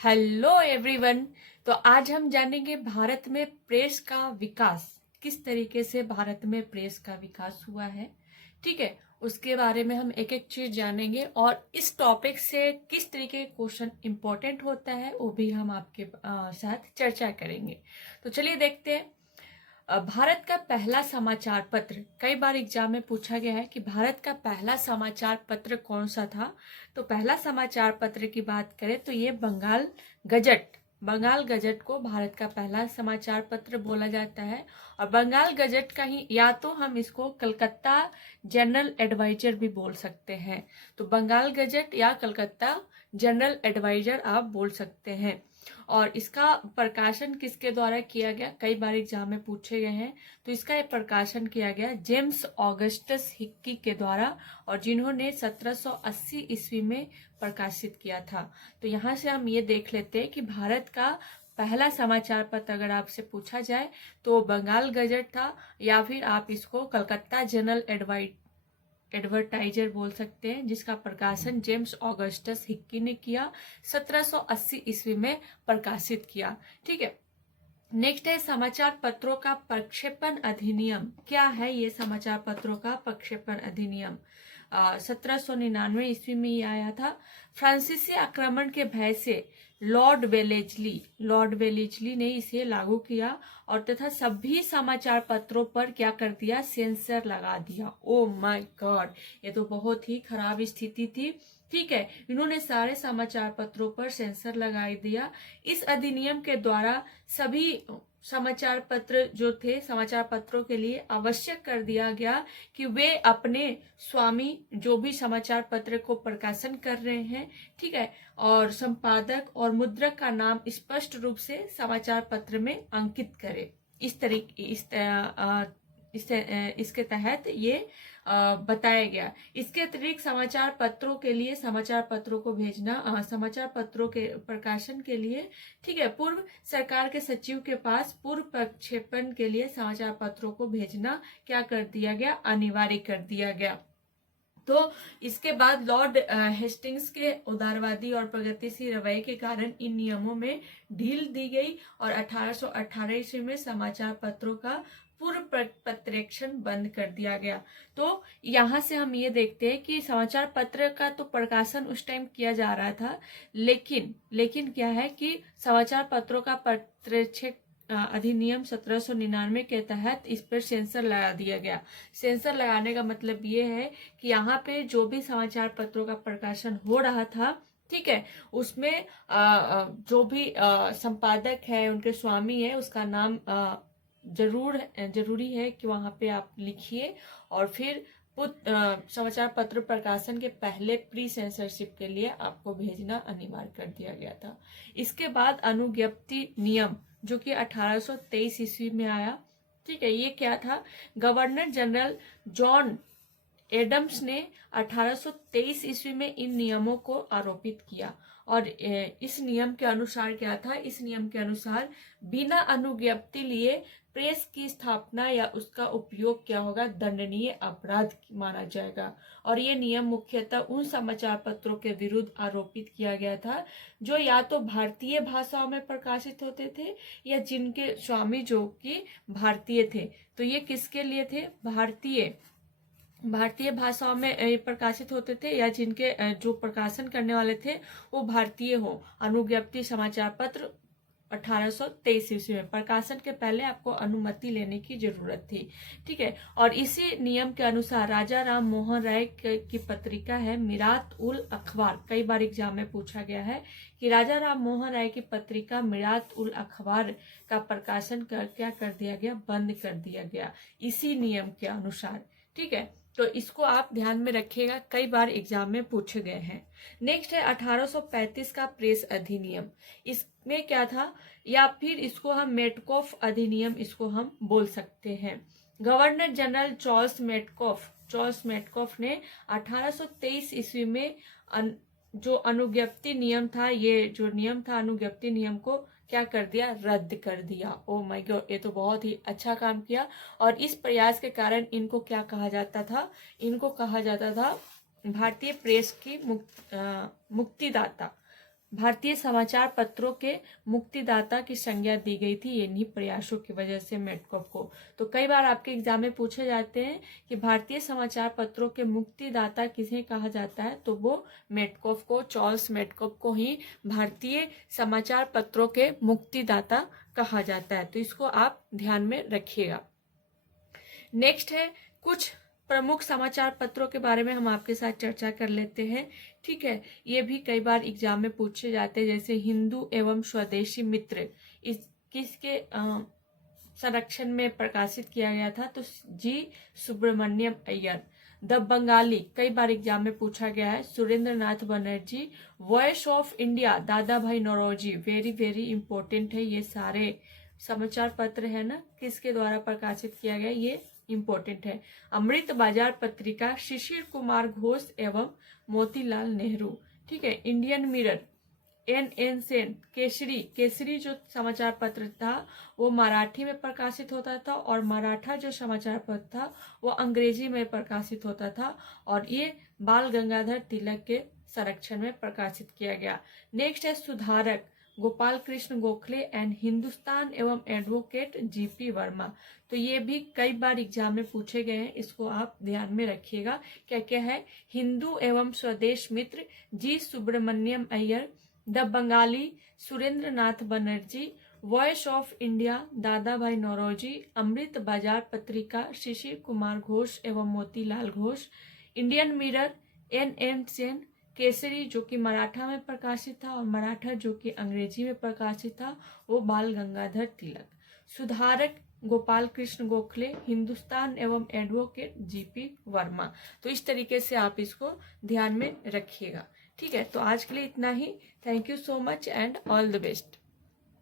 Hello everyone. तो आज हम जानेंगे भारत में प्रेस का विकास, किस तरीके से भारत में प्रेस का विकास हुआ है। ठीक है, उसके बारे में हम एक एक चीज जानेंगे और इस टॉपिक से किस तरीके के क्वेश्चन इंपॉर्टेंट होता है वो भी हम आपके साथ चर्चा करेंगे। तो चलिए देखते हैं। भारत का पहला समाचार पत्र, कई बार एग्जाम में पूछा गया है कि भारत का पहला समाचार पत्र कौन सा था। तो पहला समाचार पत्र की बात करें तो ये बंगाल गजट को भारत का पहला समाचार पत्र बोला जाता है। और बंगाल गजट का ही, या तो हम इसको कलकत्ता जनरल एडवाइजर भी बोल सकते हैं। तो बंगाल गजट या कलकत्ता जनरल एडवाइजर आप बोल सकते हैं। और इसका प्रकाशन किसके द्वारा किया गया, कई बार एग्जाम में पूछे गए हैं। तो इसका प्रकाशन किया गया जेम्स ऑगस्टस हिक्की के द्वारा, और जिन्होंने 1780 ईस्वी में प्रकाशित किया था। तो यहाँ से हम ये देख लेते हैं कि भारत का पहला समाचार पत्र अगर आपसे पूछा जाए तो बंगाल गजट था, या फिर आप इसको कलकत्ता जनरल एडवर्टाइजर बोल सकते हैं, जिसका प्रकाशन जेम्स ऑगस्टस हिक्की ने किया, 1780 ईस्वी में प्रकाशित किया। ठीक है, नेक्स्ट है समाचार पत्रों का प्रक्षेपण अधिनियम। क्या है ये समाचार पत्रों का प्रक्षेपण अधिनियम? 1799 ईस्वी में ये आया था। फ्रांसीसी आक्रमण के भय से लॉर्ड वेलेजली ने इसे लागू किया और तथा सभी समाचार पत्रों पर क्या कर दिया, सेंसर लगा दिया। ओ माय गॉड, ये तो बहुत ही खराब स्थिति थी। ठीक है, इन्होंने सारे समाचार पत्रों पर सेंसर लगा दिया। इस अधिनियम के द्वारा सभी समाचार पत्र जो थे, समाचार पत्रों के लिए आवश्यक कर दिया गया कि वे अपने स्वामी, जो भी समाचार पत्र को प्रकाशन कर रहे हैं, ठीक है, और संपादक और मुद्रक का नाम स्पष्ट रूप से समाचार पत्र में अंकित करें। इसके तहत ये बताया गया। इसके अतिरिक्त समाचार पत्रों के लिए, समाचार पत्रों को भेजना, समाचार पत्रों के प्रकाशन के लिए, ठीक है, पूर्व सरकार के सचिव के पास पूर्व प्रक्षेपण के लिए समाचार पत्रों को भेजना क्या कर दिया गया, अनिवार्य कर दिया गया। तो इसके बाद लॉर्ड हेस्टिंग्स के उदारवादी और प्रगतिशील रवैये के कारण इन नियमों में ढील दी गई और 1818 ईस्वी में समाचार पत्रों का पूर्व पत्रेक्षण बंद कर दिया गया। तो यहाँ से हम ये देखते हैं कि समाचार पत्र का तो प्रकाशन उस टाइम किया जा रहा था, लेकिन क्या है कि समाचार पत्रों का अधिनियम 1799 के तहत इस पर सेंसर लगा दिया गया। सेंसर लगाने का मतलब ये है कि यहाँ पे जो भी समाचार पत्रों का प्रकाशन हो रहा था, ठीक है, उसमें जो भी संपादक है, उनके स्वामी है, उसका नाम जरूरी है कि वहां पे आप लिखिए। और फिर समाचार पत्र प्रकाशन के पहले प्री सेंसरशिप के लिए आपको भेजना अनिवार्य कर दिया गया था। इसके बाद अनुज्ञप्ति नियम, जो कि 1823 ईस्वी में आया। ठीक है, ये क्या था, गवर्नर जनरल जॉन एडम्स ने 1823 ईस्वी में इन नियमों को आरोपित किया। और इस नियम के अनुसार क्या था, इस नियम के अनुसार बिना अनुज्ञप्ति लिए प्रेस की स्थापना या उसका उपयोग क्या होगा, दंडनीय अपराध माना जाएगा। और ये नियम मुख्यतः उन समाचार पत्रों के विरुद्ध आरोपित किया गया था जो या तो भारतीय भाषाओं में प्रकाशित होते थे या जिनके स्वामी जो कि भारतीय थे। तो ये किसके लिए थे, भारतीय भाषाओं में प्रकाशित होते थे या जिनके जो प्रकाशन करने वाले थे वो भारतीय हो। अनुज्ञप्ति समाचार पत्र 1823 ईस्वी में, प्रकाशन के पहले आपको अनुमति लेने की जरूरत थी। ठीक है, और इसी नियम के अनुसार राजा राम मोहन राय की पत्रिका है मिरात उल अखबार, कई बार एग्जाम में पूछा गया है कि राजा राम मोहन राय की पत्रिका मिरात उल अखबार का प्रकाशन क्या कर दिया गया, बंद कर दिया गया, इसी नियम के अनुसार। ठीक है, तो इसको आप ध्यान में रखिएगा, कई बार एग्जाम में पूछे गए हैं। नेक्स्ट है 1835 का प्रेस अधिनियम। इसमें क्या था, या फिर इसको हम मेटकॉफ अधिनियम इसको हम बोल सकते हैं। गवर्नर जनरल चार्ल्स मेटकॉफ ने 1823 ईस्वी में जो अनुज्ञप्ति नियम था, ये जो नियम था अनुज्ञप्ति नियम को क्या कर दिया, रद्द कर दिया। ओ माय गॉड, ये तो बहुत ही अच्छा काम किया। और इस प्रयास के कारण इनको क्या कहा जाता था, इनको कहा जाता था भारतीय प्रेस की मुक्तिदाता। भारतीय समाचार पत्रों के मुक्तिदाता की संज्ञा दी गई थी इन्हीं प्रयासों की वजह से मेटकॉफ को। तो कई बार आपके एग्जाम में पूछे जाते हैं कि भारतीय समाचार पत्रों के मुक्तिदाता किसे कहा जाता है, तो वो मेटकॉफ को, चार्ल्स मेटकॉफ को ही भारतीय समाचार पत्रों के मुक्तिदाता कहा जाता है। तो इसको आप ध्यान में रखिएगा। नेक्स्ट है कुछ प्रमुख समाचार पत्रों के बारे में हम आपके साथ चर्चा कर लेते हैं। ठीक है, ये भी कई बार एग्जाम में पूछे जाते हैं, जैसे हिंदू एवं स्वदेशी मित्र इस किसके संरक्षण में प्रकाशित किया गया था, तो जी सुब्रमण्यम अय्यर। द बंगाली कई बार एग्जाम में पूछा गया है, Surendra Nath Banerjee. Voice of India Dadabhai Naoroji, very very important है, ये सारे समाचार पत्र है ना, किसके द्वारा प्रकाशित किया गया, ये इंपॉर्टेंट है। अमृत बाजार पत्रिका शिशिर कुमार घोष एवं मोतीलाल नेहरू। ठीक है, Indian Mirror, N Sen. Kesari जो समाचार पत्र था वो मराठी में प्रकाशित होता था, और मराठा जो समाचार पत्र था वो अंग्रेजी में प्रकाशित होता था, और ये बाल गंगाधर तिलक के संरक्षण में प्रकाशित किया गया। नेक्स्ट है सुधारक गोपाल कृष्ण गोखले एंड हिंदुस्तान एवं एडवोकेट जीपी वर्मा। तो ये भी कई बार एग्जाम में पूछे गए हैं, इसको आप ध्यान में रखिएगा। क्या क्या है, हिंदू एवं Swadesh Mitra G Subramaniam Iyer, the Bengali Surendra Nath Banerjee, voice of India Dadabhai Naoroji, अमृत बाजार पत्रिका शिशिर कुमार घोष एवं Motilal Ghosh, Indian Mirror N Sen, Kesari जो कि मराठा में प्रकाशित था, और मराठा जो कि अंग्रेजी में प्रकाशित था वो बाल गंगाधर तिलक, सुधारक गोपाल कृष्ण गोखले, हिंदुस्तान एवं एडवोकेट जीपी वर्मा। तो इस तरीके से आप इसको ध्यान में रखिएगा। ठीक है, तो आज के लिए इतना ही। Thank you so much and all the best.